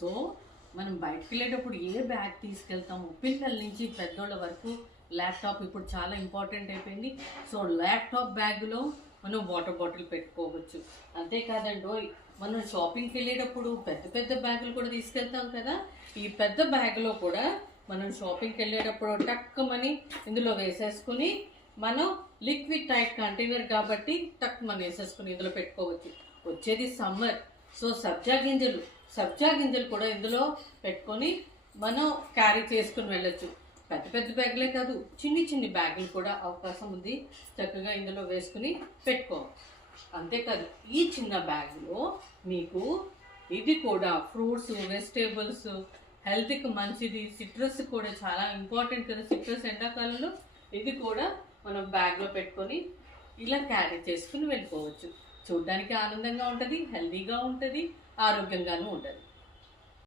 So మనం బయటకు వెళ్ళేటప్పుడు ఏ బ్యాగ్ తీసుకెళ్తాము, పిల్లల నుంచి పెద్దోళ్ళ వరకు ల్యాప్టాప్ ఇప్పుడు చాలా ఇంపార్టెంట్ అయిపోయింది. సో ల్యాప్టాప్ బ్యాగ్లో మనం వాటర్ బాటిల్ పెట్టుకోవచ్చు. అంతేకాదండి, మనం షాపింగ్కి వెళ్ళేటప్పుడు పెద్ద పెద్ద బ్యాగులు కూడా తీసుకెళ్తాం కదా. ఈ పెద్ద బ్యాగ్లో కూడా మనం షాపింగ్కి వెళ్ళేటప్పుడు టక్కుమని ఇందులో వేసేసుకుని మనం లిక్విడ్ టైప్ కంటైనర్ కాబట్టి టక్కుమని వేసేసుకుని ఇందులో పెట్టుకోవచ్చు. వచ్చేది సమ్మర్, సో సబ్జా గింజలు కూడా ఇందులో పెట్టుకొని మనం క్యారీ చేసుకుని వెళ్ళొచ్చు. పెద్ద పెద్ద బ్యాగులే కాదు, చిన్ని బ్యాగులు కూడా అవకాశం ఉంది, చక్కగా ఇందులో వేసుకుని పెట్టుకోవచ్చు. అంతేకాదు, ఈ చిన్న బ్యాగ్లో మీకు ఇది కూడా ఫ్రూట్స్, వెజిటేబుల్స్, హెల్త్కి మంచిది, సిట్రస్ కూడా చాలా ఇంపార్టెంట్ కదా. సిట్రస్ ఎండాకాలంలో ఇది కూడా మనం బ్యాగ్లో పెట్టుకొని ఇలా క్యారీ చేసుకుని వెళ్ళిపోవచ్చు. చూడ్డానికి ఆనందంగా ఉంటుంది, హెల్తీగా ఉంటుంది, ఆరోగ్యంగానూ ఉంటుంది.